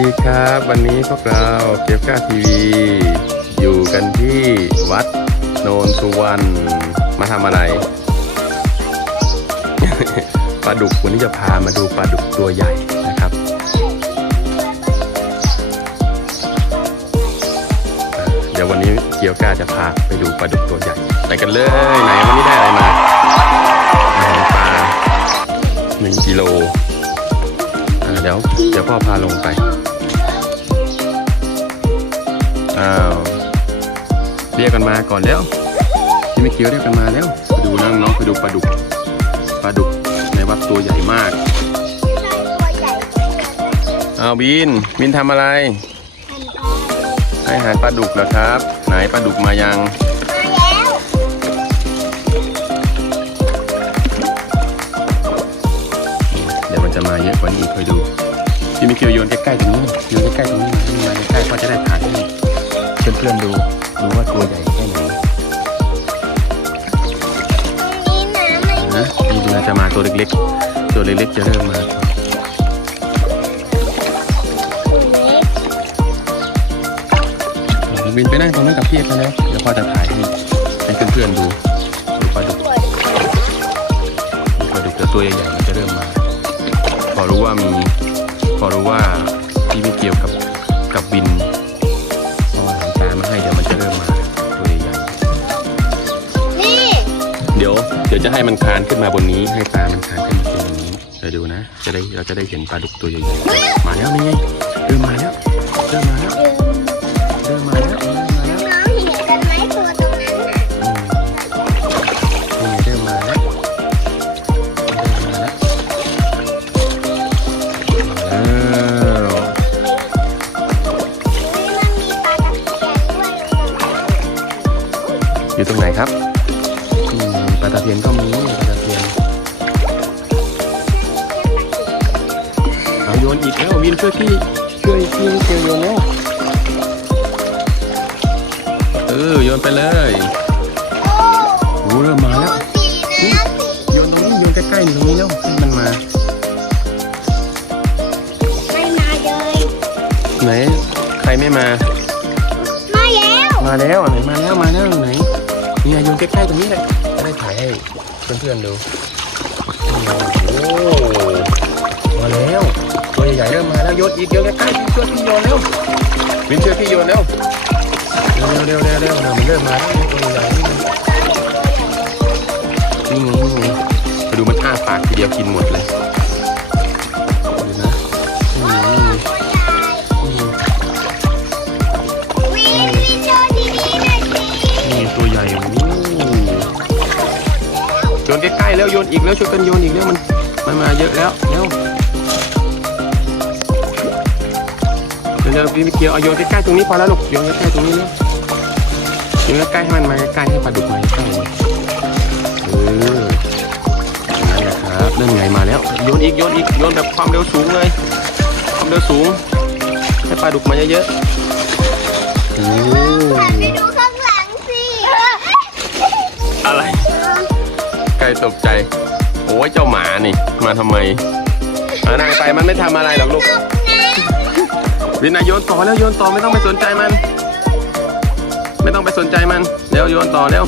ดีครับ วันนี้พวกเราเกียวก้าทีวีอยู่กันที่วัดโนนสุวรรณมาทำอะไรปลาดุกวันนี้จะพามาดูปลาดุกตัวใหญ่นะครับเดี๋ยววันนี้เกียวก้าจะพาไปดูปลาดุกตัวใหญ่ไปกันเลยไหนวันนี้ได้อะไรมาอาหารปลาหนึ่งกิโลอ่าเดี๋ยวเดี๋ยวพ่อพาลงไป อ้าวเรียกกันมาก่อนแล้วพี่ไม่เคียวเรียกกันมาแล้วไปดูน้องน้องไปดูปลาดุกปลาดุกในวัดตัวใหญ่มากเพื่อนอ้าวบินบินทำอะไร ให้อาหารปลาดุกเหรอครับ ไหนปลาดุกมายังมาเดี๋ยวมันจะมาเยอะกว่านี้คอยดูพี่มิเคียวโยนใกล้ๆตรงนี้โยนใกล้ๆตรงนี้มานี่มาใกล้ๆพ่อจะได้ถ่าย เพื่อนๆดูดูว่าตัวใหญ่แค่ไหนตรงนี้น้ำไม่มีนะนี่ดูนะจะมาตัวเล็กๆ ตัวเล็กๆจะเริ่มมาบินไปนั่งตรงนั้นกับพี่เอกไปแล้วเดี๋ยวพ่อจะถ่ายให้ให้เพื่อนๆดูดูปลาดุกปลาดุกแต่ตัวใหญ่ๆมันจะเริ่มมา พอรู้ว่ามีพอรู้ว่าพี่ไม่เกี่ยวกับกับบิน ยวเดี๋ยวจะให้มันคลานขึ้นมาบนนี้ ให้ปลามันคลานขึ้นมาบนนี้เดี๋ยวดูนะ จะได้เราจะได้เห็นปลาดุกตัวใหญ่ๆมาแล้วนี่ไงเริ่มมาแล้วเริ่มมาแล้วเริ่มมาแล้วเริ่มมาแล้วน้องเห็นกันไหมตัวตรงนั้นน่ะอืมนี่เริ่มมาแล้วเริ่มมาแล้วมาแล้วนี่มันมีปลาตะเพียนด้วยอยู่ตรงไหนครับอืมปลา ตะเพียนก็มีปลาตะเพียนเอาโยนอีกแล้ววินช่วยพี่ช่วยพี่เกียวโยนแล้วเออโยนไปเลย เพื่อนๆดูโอ้มาแล้วตัวใหญ่ๆเริ่มมาแล้วโยนอีกโยนใกล้ๆช่วยพี่โยนเร็ววินช่วยพี่โยนเร็วเร็วเร็วเร็วเร็วเร็วมันเริ่มมาแล้วตัวใหญ่ๆนี่ไงนี่ไงไปดูมันอ้าปากทีเดียวกินหมดเลย แล้วโยนอีกแล้วช่วยกันโยนอีกแล้วมันมันมาเยอะแล้วเร็วเดี๋ยวพี่มิเกียวเอาโยนใกล้ๆตรงนี้พอแล้วลูกโยนใกล้ๆตรงนี้แล้วโยนใกล้ให้มันมาใกล้ให้ปลาดุกมาใกล้เออนั่นะครับเรื่องไงมาแล้วโยนอีกโยนอีกโยนแบบความเร็วสูงเลยความเร็วสูงให้ปลาดุกมาเยอะๆ ตกใจ โอ้ยเจ้าหมานี่ มาทำไมเอานั่งไปมันไม่ทำอะไรหรอกลูกวินายโยนต่อแล้วโยนต่อไม่ต้องไปสนใจมัน ไม่ต้องไปสนใจมันเร็วโยนต่อเร็ว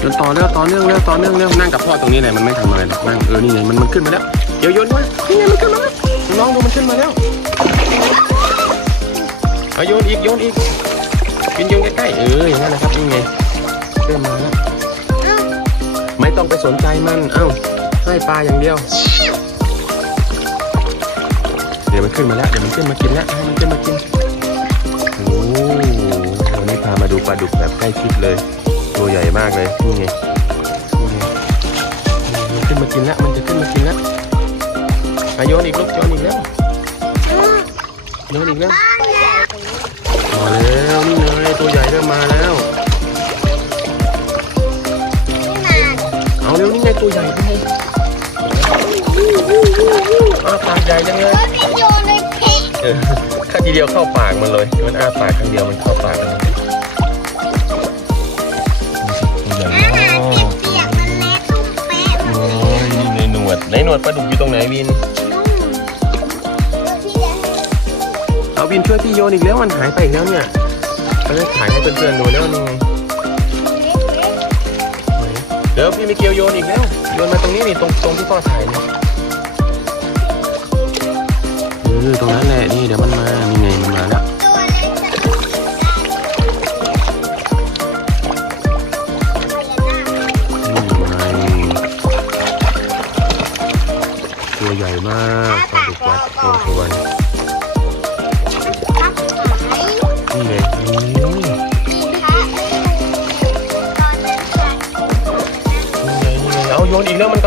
โยนต่อเร็วต่อเนื่องเร็วต่อเนื่องเร็วนั่งกับพ่อตรงนี้เลยมันไม่ทำอะไรหรอกนั่งเออนี่ไงมันมันขึ้นมาแล้วเดี๋ยวโยนมานี่ไงมันขึ้นมาแล้วน้องดูมันขึ้นมาแล้วเอาโยนอีกโยนอีกวินโยนใกล้ๆเอออย่างนั้นนะครับนี่ไงเริ่มมาแล้ว ไม่ต้องไปสนใจมันเอ้าให้ปลาอย่างเดียว เดี๋ยวมันขึ้นมาแล้วเดี๋ยวมันขึ้นมากินแล้วให้มันขึ้นมากินโอ้วันนี้พามาดูปลาดุกแบบใกล้ชิดเลยตัวใหญ่มากเลยนี่ไงนี่ไงมันขึ้นมากินแล้วมันจะขึ้นมากินแล้วอะโยนอีกลูกโยนอีกแล้วโยนอีกแล้วบ้านใหญ่ตรงนี้มาแล้วนี่เลยตัวใหญ่เริ่มมาแล้ว เร็วนี่ไงตัวใหญ่ไปอ้าปากใหญ่จังเลยก็พี่โยนเลยเพะเออข้าทีเดียวเข้าปากมันเลย มันอ้าปากครั้งเดียวมันเข้าปากมันเลยตัวใหญ่อาหารมากเปียกๆมันเละตุ้มเป๊ะโอ้ยนี่ในหนวดในหนวดปลาดุกอยู่ตรงไหนวิน นุ่มวินช่วยพี่โยนอีกแล้วมันหายไปอีกแล้วเนี่ยเราจะถ่ายให้เพื่อนๆดูแล้วนี่ไงเดี๋ยวพี่มิเกลโยนอีกแล้ว โยนมาตรงนี้นี่ตรงตรงที่พ่อถ่ายนี่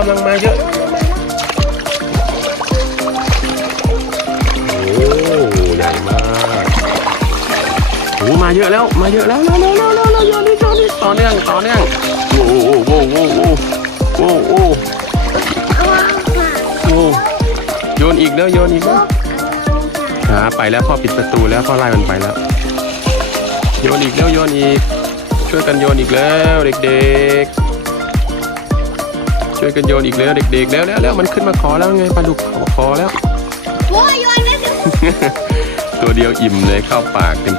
ำลังมาเยอะโอ้ใหญ่มากโอ้มาเยอะแล้วมาเยอะแล้วเร็วเร็วเร็วเร็วเร็วโยนนี่โยนนี่ต่อเนื่องต่อเนื่องโอ้โหโอ้โหโอ้โหโอ้โหว้โอ้โยนอีกแล้วโยนอีกแล้วกเอาค่ะหาไปแล้วพ่อปิดประตูแล้วพ่อไล่มันไปแล้ว โยนอีกแล้วโยนอีกช่วยกันโยนอีกแล้วเด็กๆ ช่วยกันโยนอีกแล้วเด็กๆแล้วแล้วแล้วมันขึ้นมาขอแล้วไงปลาดุกขอขอแล้วโอ้ยโยนไม่ถึงตัวเดียวอิ่มเลยเข้าปากเต็ม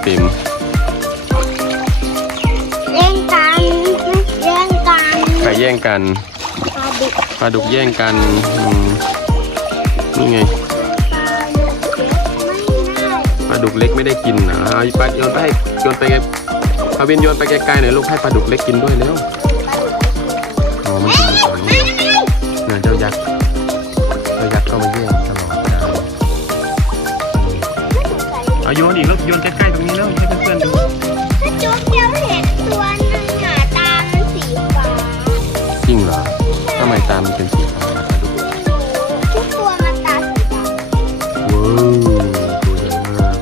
เล่นกันเล่นกันๆใครแย่งกันปลาดุกปลาดุกแย่งกันอืมนี่ไงปลาดุกเล็กไม่ได้ปลาดุกเล็กไม่ได้กินนะเอาปลาโยนไปให้โยนไปไงพาวินโยนไปไกลๆหน่อยลูกให้ปลาดุกเล็กกินด้วยแล้ว ยเจ้ายักษ์เจ้ายักษ์เข้ามาแย่งตลอดเวลาเอาโยนอีกแล้วโยนใกล้ๆตรงนี้แล้วให้เพื่อนๆดูถ้าจุ๊บเดียวเห็นตัวหนึงหาตามันสีฟ้าจริงเหรอทำไมตามันเป็นสีฟ้าล่ะดูไม่รู้ทุกตัวมันตาสีดำว้าวตัวใหญ่มาก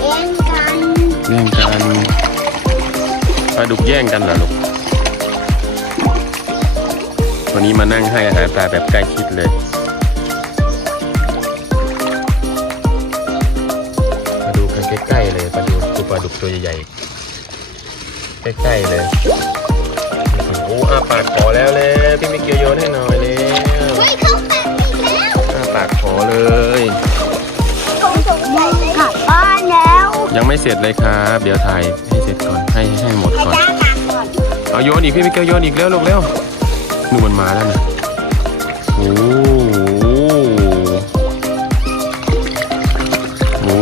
เล่นกัน แย่งกันปลาดุกแย่งกันเหรอลูก วันนี้มานั่งให้อาหารปลาแบบใกล้ชิดเลยมาดูกันใกล้ๆเลยปลาดุกตัวปลาดุกตัวใหญ่ๆใกล้ๆเลยโอ้อาปากขอแล้วเลยพี่มิเกียวโยนให้หน่อยเลยเฮ้ยเขาแตกอีกแล้วอ้าปากขอเลยผมสงสัยเลยกลับบ้านแล้ว ยังไม่เสร็จเลยครับ เดี๋ยวถ่ายให้เสร็จก่อนให้ให้หมดให้ก่อนจ้าตามก่อน เอาโยนอีกพี่มิเกลโยนอีกเร็วลูกเร็ว นู่นมันมาแล้วนะโอ้โหโอ้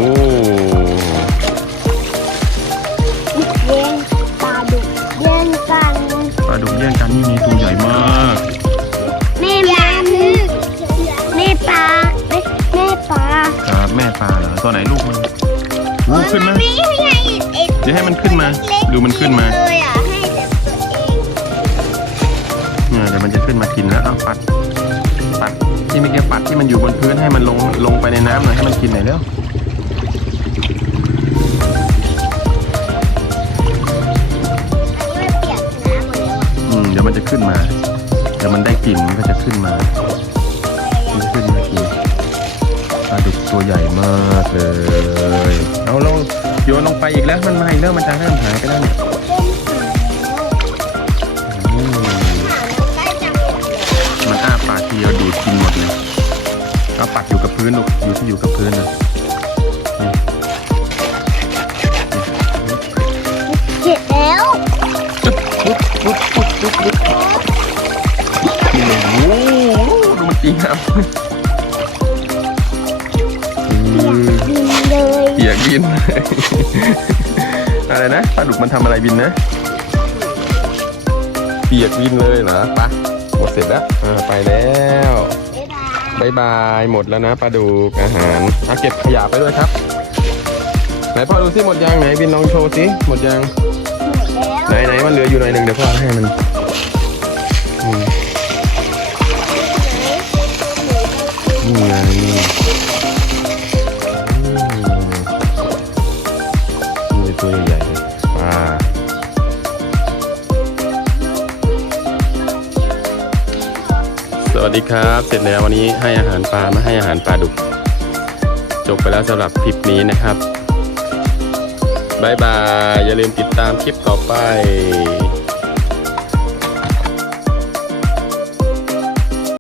เล่นปลาดุกเล่นกันปลาดุกแย่งกันนี่มีตัวใหญ่มากแม่มันแม่ปลาแม่แม่ปลาครับแม่ปลาเหรอตัวไหนลูกมันโอ้ขึ้นมาไม่ให้ไอ้เดี๋ยวให้มันขึ้นมาเล็กๆดูมันขึ้นมา เลยอะ มันจะขึ้นมากินแล้วเอาปัดปัดที่มิเกลปัดที่มันอยู่บนพื้นให้มันลงลงไปในน้ำหน่อยให้มันกินหน่อยเร็วอันนี้มันเปียกน้ำหมดแล้วอะอืมเดี๋ยวมันจะขึ้นมา เดี๋ยวมันได้กลิ่นมันก็จะขึ้นมามันขึ้นมากินปลาดุกตัวใหญ่มากเลย เอาลงโยนลงไปอีกแล้วมันมาอีกแล้วมันจะเริ่มหายไปแล้วเนี่ย ดียวดูดกินหมดเลยเอาปัดอยู่กับพื้นลูกอยู่ที่อยู่กับพื้นนะนี่เจ็บแล้วปุ๊บปุ๊บปุ๊บปุ๊บปุ๊บปุ๊บนี่เลยโอ้โหดูมันตีน้ำอืมบินเลยเปียกบินอะไรนะปลาดุกมันทำอะไรบินนะ เปียกบินเลยเหรอปะหม ดเสร็จแล้วอ่าไปแล้วบ๊ายบายหมดแล้วนะปลาดุกอาหารเอาเก็บขยะไปด้วยครับ ไหนพ่อดูซิหมดยังไหนบินลองโชว์สิหมดยังหมดแล้วไหนไหนมันเหลืออยู่หน่อยหนึ่งเดี๋ยวพ่อให้มันนี่ไง วัสดีครับ เสร็จแล้ววันนี้ให้อาหารปลามาให้อาหารปลาดุก จบไปแล้วสำหรับคลิปนี้นะครับบายบาย อย่าลืมติดตามคลิปต่อไป